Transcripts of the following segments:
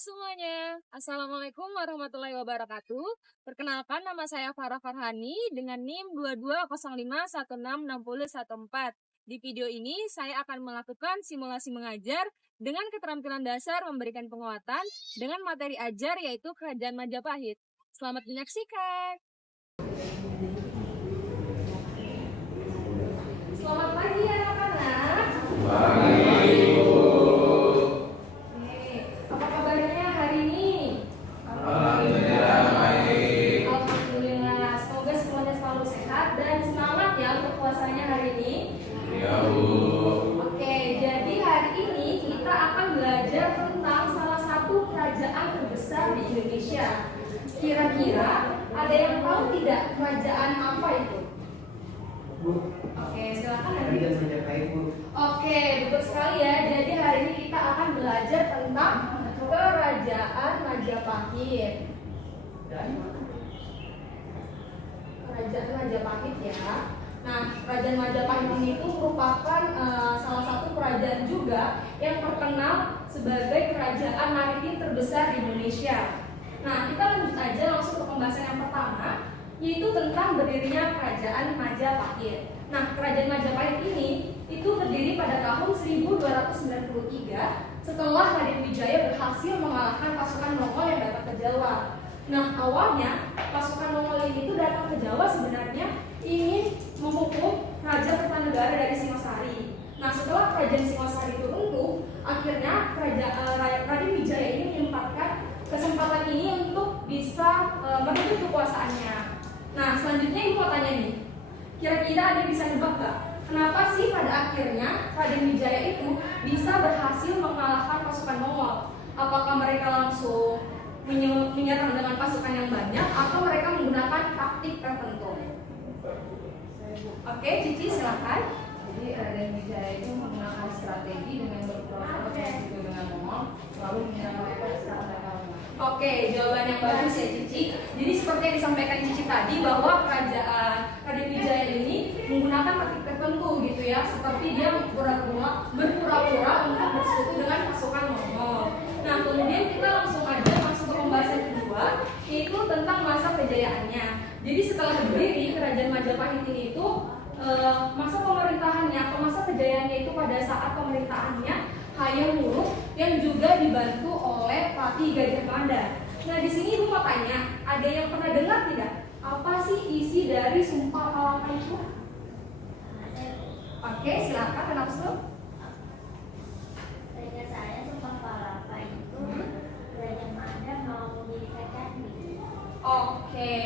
semuanya, Assalamualaikum warahmatullahi wabarakatuh. Perkenalkan, nama saya Farah Farhani dengan NIM 2205166014. Di video ini saya akan melakukan simulasi mengajar dengan keterampilan dasar memberikan penguatan dengan materi ajar yaitu Kerajaan Majapahit. Selamat menyaksikan. Selamat pagi anak-anak. Pagi. Apa kabarnya hari ini? Alhamdulillah baik. Alhamdulillah, semoga semuanya selalu sehat dan semangat ya untuk puasanya hari ini. Ya Bu. Oke, jadi hari ini kita akan belajar tentang salah satu kerajaan terbesar di Indonesia. Kira-kira ada yang tahu tidak kerajaan apa itu? Oke, silakan Andri. Oke, betul sekali ya. Jadi hari ini kita akan belajar tentang Kerajaan Majapahit. Kerajaan Majapahit ya. Nah, Kerajaan Majapahit ini itu merupakan salah satu kerajaan juga yang terkenal sebagai kerajaan maritim terbesar di Indonesia. Nah, kita lanjut aja langsung ke pembahasan yang pertama, yaitu tentang berdirinya Kerajaan Majapahit. Nah, Kerajaan Majapahit ini itu berdiri pada tahun 1293 setelah Raden Wijaya berhasil mengalahkan pasukan Mongol yang datang ke Jawa. Nah, awalnya pasukan Mongol ini tuh datang ke Jawa sebenarnya ingin menghukum Raja Kertanegara dari Singosari. Nah, setelah Kerajaan Singosari itu runtuh, akhirnya Raden Wijaya ini menyempatkan kesempatan ini untuk bisa merebut kekuasaannya. Nah, selanjutnya ibu mau tanya nih, kira-kira ada yang bisa nebak gak? Kenapa sih pada akhirnya Raden Wijaya itu bisa berhasil mengalahkan pasukan Mongol? Apakah mereka langsung menyerang dengan pasukan yang banyak atau mereka menggunakan taktik tertentu? Oke, Cici silakan. Jadi Raden Wijaya itu menggunakan strategi dengan berpura-pura bersekutu dengan Mongol, lalu menyerang mereka secara legal. Oke, jawaban yang bagus ya Cici. Jadi seperti yang disampaikan Cici tadi bahwa kerajaan Raden Wijaya ini menggunakan taktik tertentu gitu ya, seperti dia berpura-pura untuk bersekutu dengan pasukan Mongol. Nah, kemudian kita langsung aja masuk ke pembahasan kedua, yaitu tentang masa kejayaannya. Jadi setelah berdiri Kerajaan Majapahit ini itu masa pemerintahannya atau masa kejayaannya itu pada saat pemerintahannya Hayam Wuruk yang juga dibantu oleh Patih Gajah Mada. Nah, di sini ibu mau tanya, ada yang pernah dengar tidak? Apa sih isi dari Sumpah Palapa itu? Oke, silakan Kenapsu. Seingat saya Sumpah Palapa itu Gajah Mada mau mendirikan candi. Oke,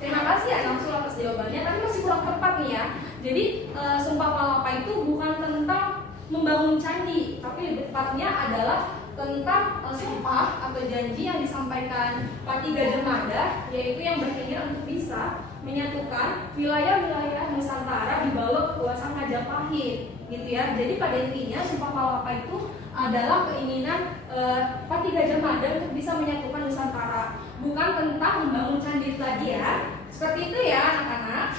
terima kasih ya Namsul atas jawabannya, tapi masih kurang tepat nih ya. Jadi Sumpah Palapa itu bukan tentang membangun candi, tapi lebih tepatnya adalah tentang sumpah atau janji yang disampaikan Patih Gajah Mada, yaitu yang berkeinginan untuk bisa menyatukan wilayah-wilayah Nusantara di bawah kekuasaan Majapahit, gitu ya. Jadi pada intinya Sumpah Palapa itu adalah keinginan Patih Gajah Mada untuk bisa menyatukan Nusantara, bukan tentang membangun candi tadi ya. Seperti itu ya anak-anak.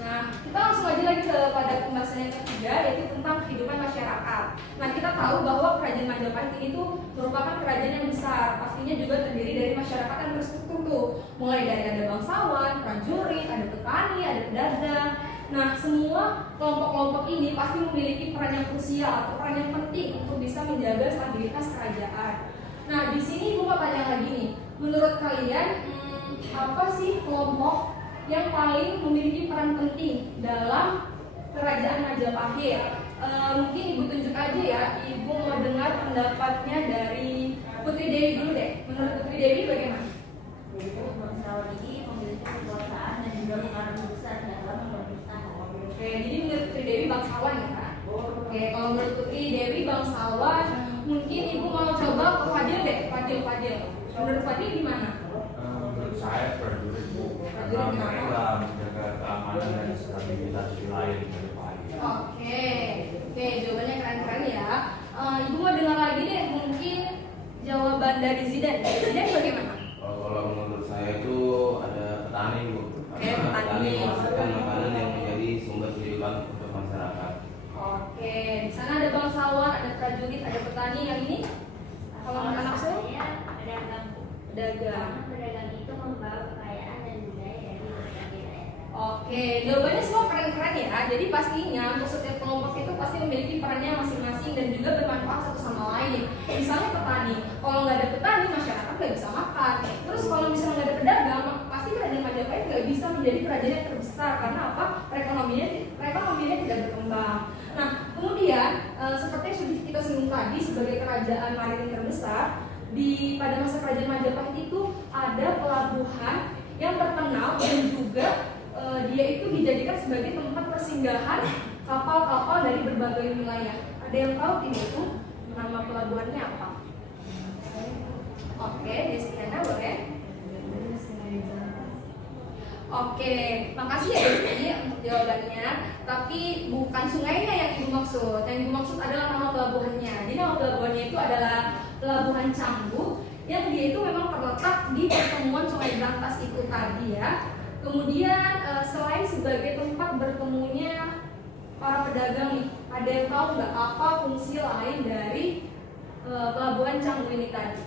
Nah, kita langsung aja lagi kepada pembahasan yang ketiga, yaitu tentang kehidupan masyarakat. Nah, kita tahu bahwa Kerajaan Majapahit ini tuh merupakan kerajaan yang besar, pastinya juga terdiri dari masyarakat yang terstruktur tuh, mulai dari ada bangsawan, prajurit, ada petani, ada pedagang. Nah, semua kelompok-kelompok ini pasti memiliki peran yang krusial atau peran yang penting untuk bisa menjaga stabilitas kerajaan. Nah, di sini ibu mau tanya lagi nih, menurut kalian apa sih kelompok yang paling memiliki peran penting dalam Kerajaan Majapahit? Mungkin ibu tunjuk aja ya, ibu mau dengar pendapatnya dari Putri Dewi dulu deh. Menurut Putri Dewi bagaimana? Jadi bangsawan ini memiliki kekuasaan dan juga pengaruh besar dalam pemerintahan. Oke, jadi menurut Putri Dewi bangsawan ya Kak? Oke, kalau menurut Putri Dewi bangsawan, mungkin ibu mau coba ke Fadil deh, Fadil. Menurut Fadil gimana? Menurut saya prajurit Bu, karena mereka menjaga keamanan dan stabilitas wilayah di Majapahit. Oke, jawabannya keren-keren ya. Ibu mau dengar lagi deh, mungkin jawaban dari Zidan. Zidan bagaimana? Kalau menurut saya itu ada petani Bu. Oke, Karena petani. petani menghasilkan makanan yang menjadi sumber kehidupan untuk masyarakat. Oke, di sana ada bangsawan, ada prajurit, ada petani. Yang ini? Kalau anak saya? Oke, jawabannya semua keren-keren ya. Jadi pastinya untuk setiap kelompok itu pasti memiliki perannya masing-masing dan juga bermanfaat satu sama lain. Misalnya petani, kalau nggak ada petani masyarakat nggak bisa makan. Terus kalau misalnya nggak ada pedagang, pasti kerajaan Majapahit nggak bisa menjadi kerajaan yang terbesar karena apa? Perekonomiannya tidak berkembang. Nah, kemudian seperti yang sudah kita singgung tadi sebagai kerajaan maritim terbesar pada masa kerajaan Majapahit itu ada pelabuhan yang terkenal dan juga dia itu dijadikan sebagai tempat persinggahan kapal-kapal dari berbagai wilayah. Ada yang tahu tidak itu nama pelabuhannya apa? Oke, Destiana boleh? Oke, makasih ya Desti untuk jawabannya. Tapi bukan sungainya yang ibu maksud. Yang ibu maksud adalah nama pelabuhannya. Jadi nama pelabuhannya itu adalah Pelabuhan Canggu, yang dia itu memang terletak di pertemuan Sungai Brantas itu tadi ya. Kemudian selain sebagai tempat bertemunya para pedagang nih, ada yang tahu nggak apa fungsi lain dari Pelabuhan Canggu ini tadi?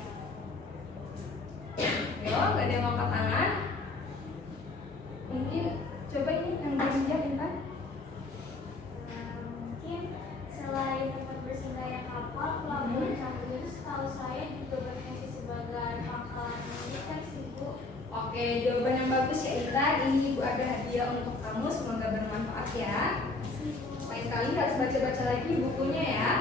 Yo, nggak ada yang angkat tangan? Mungkin coba ini yang bersedia Intan. Mungkin selain tempat bersinggahnya kapal, Pelabuhan Canggu itu setahu saya juga berfungsi sebagai pangkalan militer sih Bu. Oke, jawaban yang bagus ya Intan. Ini Ibu ada hadiah untuk kamu, semoga bermanfaat ya. Lain kali harus baca-baca lagi bukunya ya.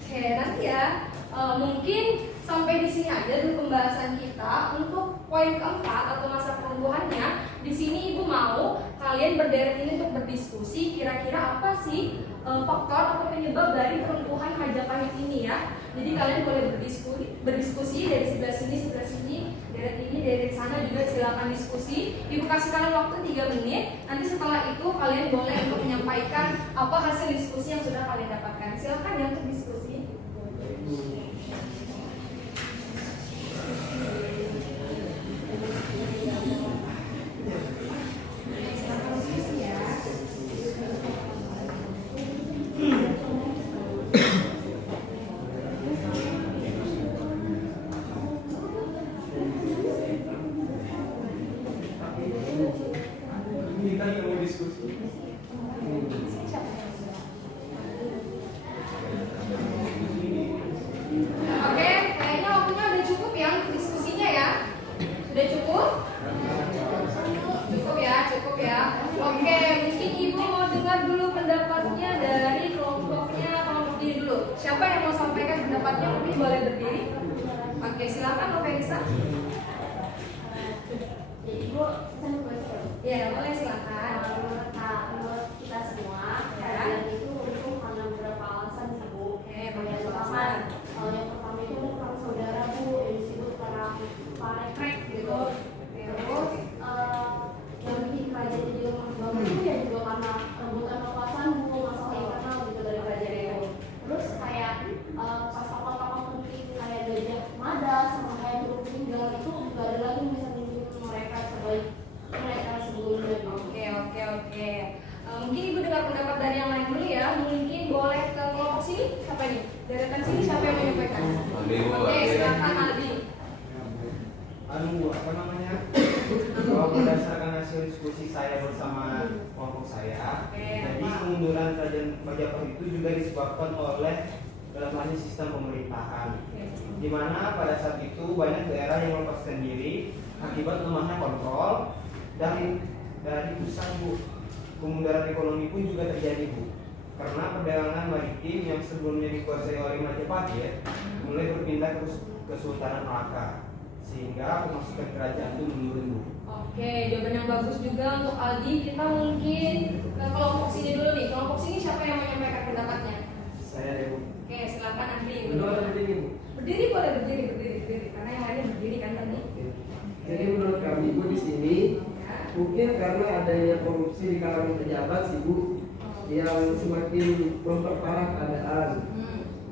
Oke, nanti ya mungkin sampai di sini aja dulu pembahasan kita. Untuk poin keempat atau masa pertumbuhannya, di sini Ibu mau kalian berderet ini untuk berdiskusi kira-kira apa sih faktor atau penyebab dari pertumbuhan Majapahit ini ya. Jadi kalian boleh berdiskusi dari sebelah sini, dari sana juga silakan diskusi. Ibu kasih kalian waktu 3 menit. Nanti setelah itu kalian boleh untuk menyampaikan apa hasil diskusi yang sudah kalian dapatkan. Silakan ya untuk diskusi. Silakan diskusi ya. Oke, kayaknya waktunya udah cukup ya untuk diskusinya ya. Sudah cukup? Cukup ya. Oke, mungkin Ibu mau dengar dulu pendapatnya dari kelompok ini dulu. Siapa yang mau sampaikan pendapatnya mungkin boleh berdiri. Oke, silakan Mbak Felisa. Jadi Bu, saya mau bahas dulu. Ya, boleh silakan. Menurut kita semua, kerajaan itu untung karena beberapa alasan sih Bu. Yang pertama itu perang saudara Bu, yang disebut perang Parekrek gitu. Terus yang bikin kerajaan jadi lemah banget itu ya juga karena rebutan kekuasaan Bu, masalah internal gitu dari kerajaan itu. Terus kayak pas tokoh-tokoh penting kayak Gajah Mada sama kayak Turut Tunggal itu nggak ada lagi yang bisa memimpin mereka sebaik mereka sebelumnya. Oke. Mungkin Ibu dengar pendapat dari yang lain dulu ya. Mungkin boleh ke kelompok sini. Siapa nih? Deretan sini siapa yang menyampaikan? Oke, silakan Aldi. Kalau berdasarkan hasil diskusi saya bersama kelompok saya, jadi kemunduran kerajaan Majapahit itu juga disebabkan oleh lemahnya sistem pemerintahan, di mana pada saat itu banyak daerah yang melepaskan diri akibat lemahnya kontrol dari pusat Bu. Kemunduran ekonomi pun juga terjadi Bu, karena perdagangan maritim yang sebelumnya dikuasai oleh Majapahit mulai berpindah ke Kesultanan Malaka, sehingga pemasukan kerajaan itu menurun Bu. Oke, jawaban yang bagus juga untuk Aldi. Kita mungkin ke kelompok sini dulu nih. Kelompok sini siapa yang menyampaikan pendapatnya? Saya Bu. Oke, silakan Andri. berdiri Bu. Berdiri boleh berdiri. Karena yang lainnya berdiri kan tadi. Jadi menurut kami Bu di sini mungkin karena adanya korupsi di kalangan pejabat sih Bu yang semakin memperparah keadaan.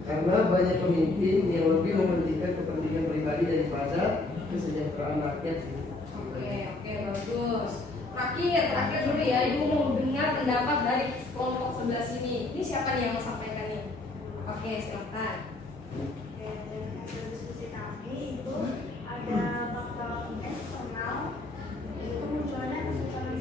Karena banyak pemimpin yang lebih mementingkan kepentingan pribadi daripada kesejahteraan rakyat sih. Oke, bagus. Terakhir dulu ya, Ibu mau dengar pendapat dari kelompok sebelah sini. Ini siapa nih yang mau sampaikan nih? Oke, silakan. Dari hasil diskusi kami itu ada faktor eksternal, itu munculnya kesultanan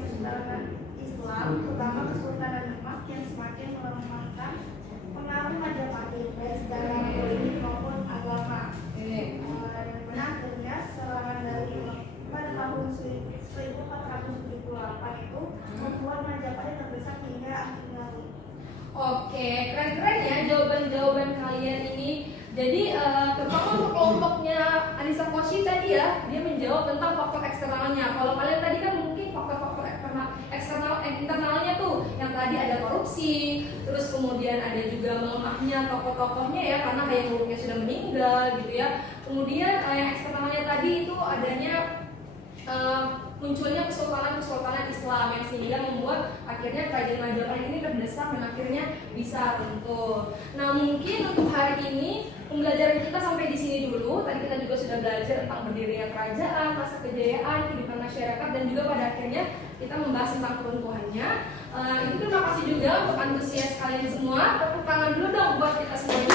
Jadi terutama untuk kelompoknya Anissa Koshi tadi ya, dia menjawab tentang faktor eksternalnya. Kalau kalian tadi kan mungkin faktor-faktor internalnya tuh, yang tadi ada korupsi, terus kemudian ada juga melemahnya tokoh-tokohnya ya, karena Hayam Wuruknya sudah meninggal gitu ya. Kemudian yang eksternalnya tadi itu adanya munculnya kesultanan Islam yang sehingga membuat akhirnya kerajaan Majapahit ini terdesak dan akhirnya bisa runtuh. Nah, mungkin untuk hari ini pembelajaran kita sampai di sini dulu. Tadi kita juga sudah belajar tentang berdirinya kerajaan, masa kejayaan, kehidupan masyarakat, dan juga pada akhirnya kita membahas tentang keruntuhannya. Itu terima kasih juga untuk antusias kalian semua. Tepuk tangan dulu dong buat kita semua.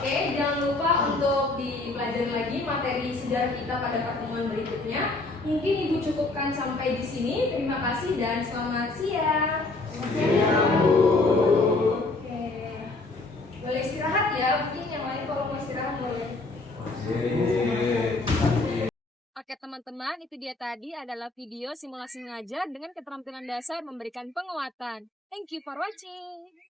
Oke, jangan lupa untuk dipelajari lagi materi sejarah kita pada pertemuan berikutnya. Mungkin Ibu cukupkan sampai di sini. Terima kasih dan selamat siang. Oke, boleh istirahat ya. Mungkin yang lain kalau mau istirahat boleh. Oke teman-teman, itu dia tadi adalah video simulasi mengajar dengan keterampilan dasar memberikan penguatan. Thank you for watching.